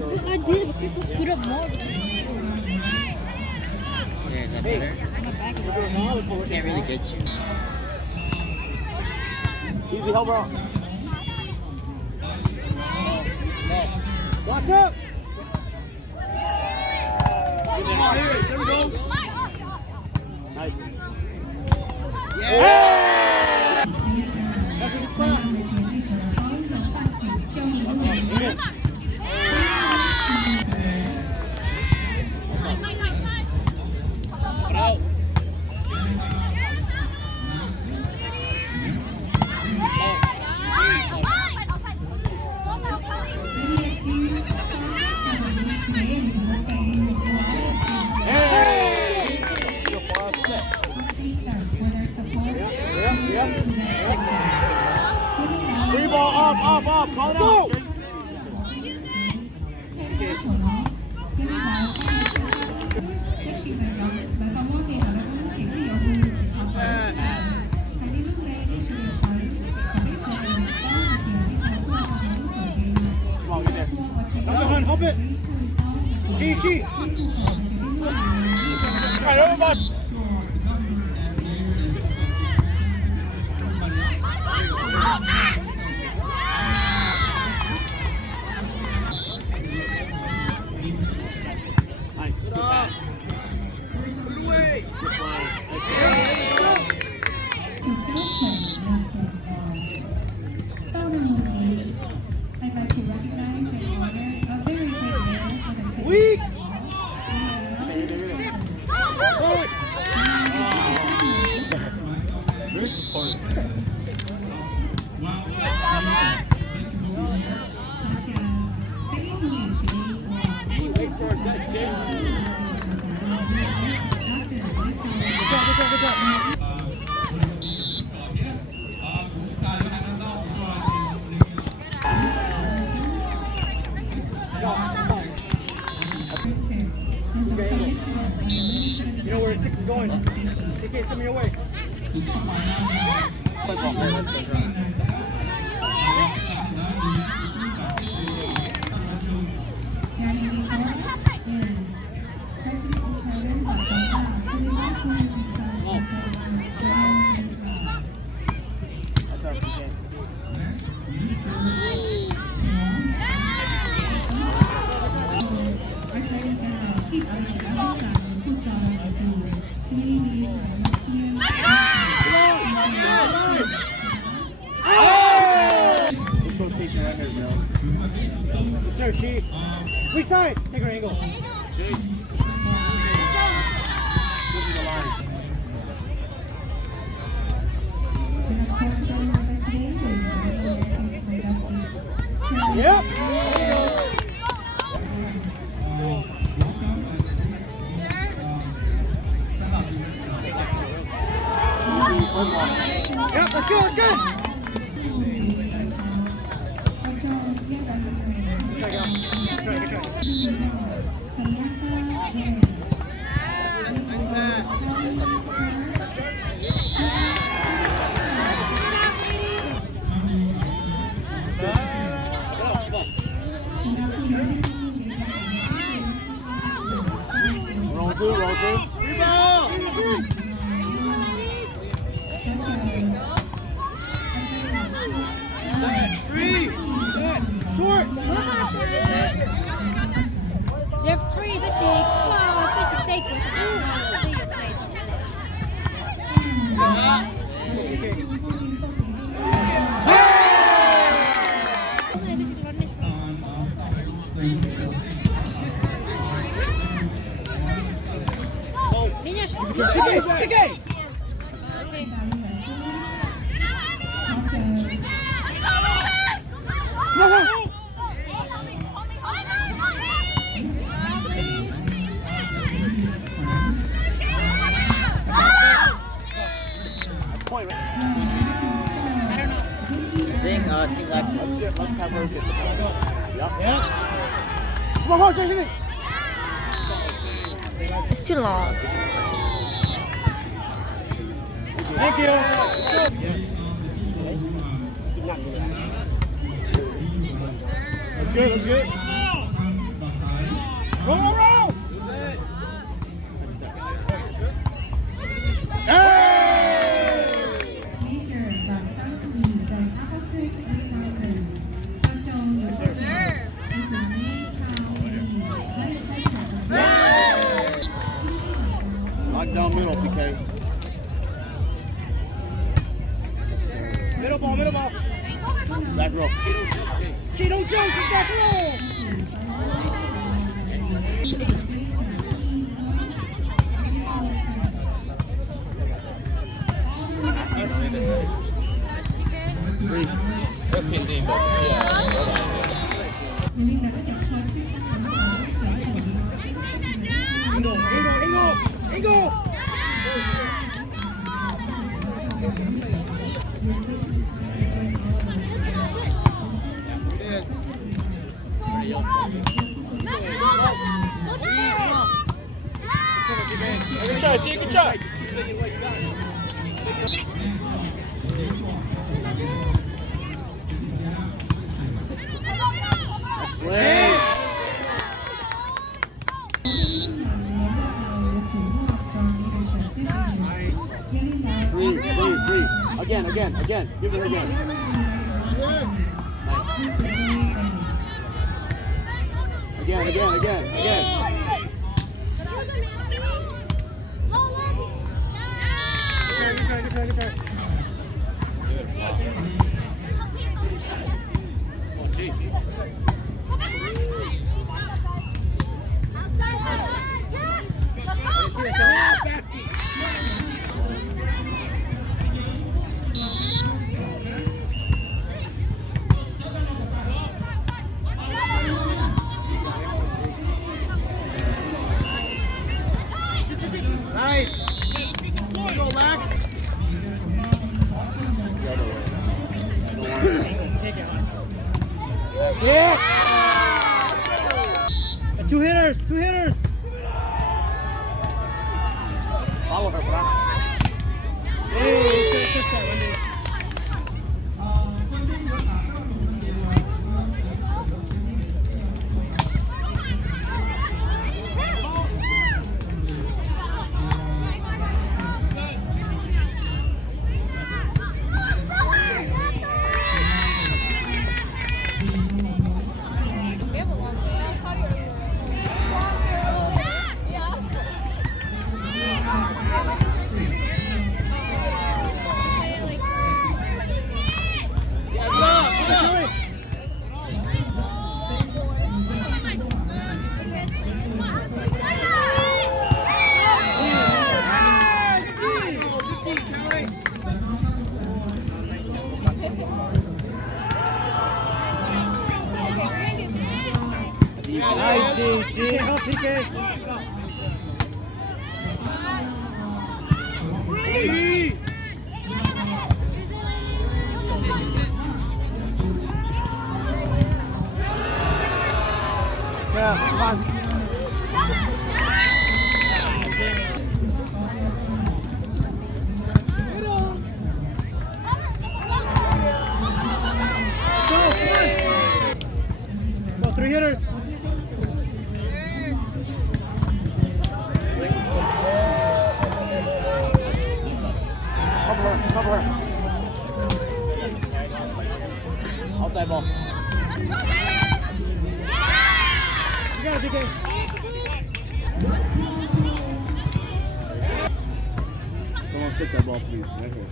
I did, but Crystal screwed up more. Yeah, is that better? Can't really get you. Easy, help her out. Watch out! There we go. Nice. Yeah! That's a good spot. Free ball, up, call it out. Come on, get there. Come on, help it. G. All right, everybody. Nice. Good pass. Put it away. Good play. I'd like to recognize and honor a very great man for the city. Weak. Very supportive. Wait for us, Jay. Good job. You know where 6 is going. DK, coming your way. Play ball. Let's go, Ross. That's our DK. This rotation right here, bro. Sir, Chief. Weak side. Take her angle. Jake. This is the line. Yep. Yep, that's good, good. Good try. Nice pass. Roll through. Free ball. Set. Free. Set. Short. They're free. That should take us. Niños, PK. Point, right? I think Team Lexus. Let's have her get the ball. Yep. Come on, Shane. it's too long. Thank you. That's good. Roll! Major from South Korea, the opposite Wisconsin. Chong Jong, Serve. this is Lee Chao Lee. Lock down middle, PK. Middle ball, middle ball. Back row. Cheeto Jones is back row. Three. Winning the second point, 15 Ingo. Good try, Steve. Good try. Free. Again. Give it again. Nice. Again. Good try. Nice. Relax. Take it. That's it. Two hitters. Follow her, bro. Hey, took that one, dude. Nice, DG. Oh, PK. Yeah, come on. Go, three hitters. Cover her. Outside ball. You got it, PK. Someone take that ball, please. Right here.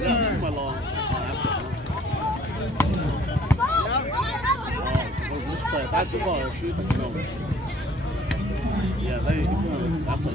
Yeah, my long. Which player? Basketball or shoot? No. Yeah, let it go. That play.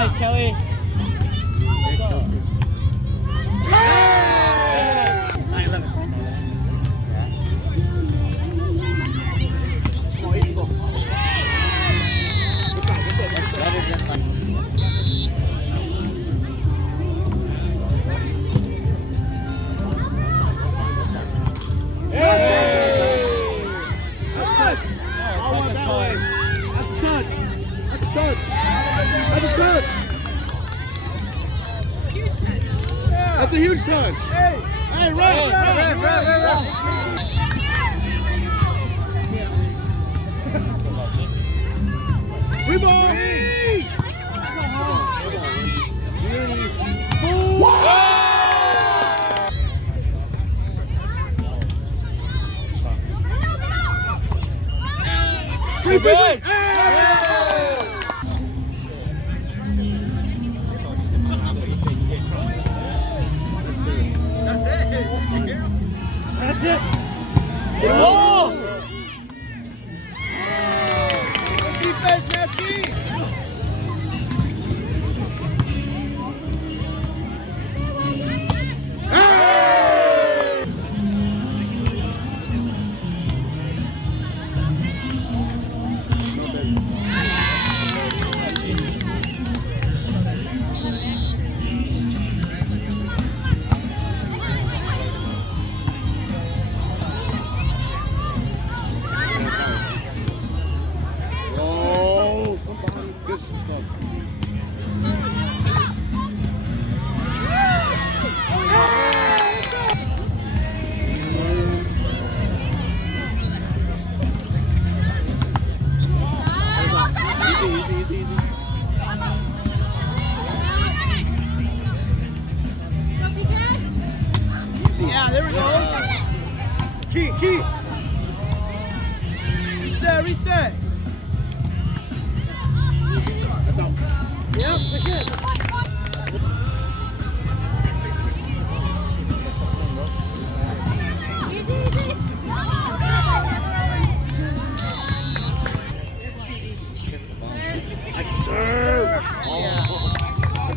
Nice, Kelly. That's a huge touch. Hey, run. Free ball. Good. That's it. Oh! Defense, Husky. Oh, somebody good stuff. Easy. Yeah, there we go. Key. Reset. That's out. Yep, that's it.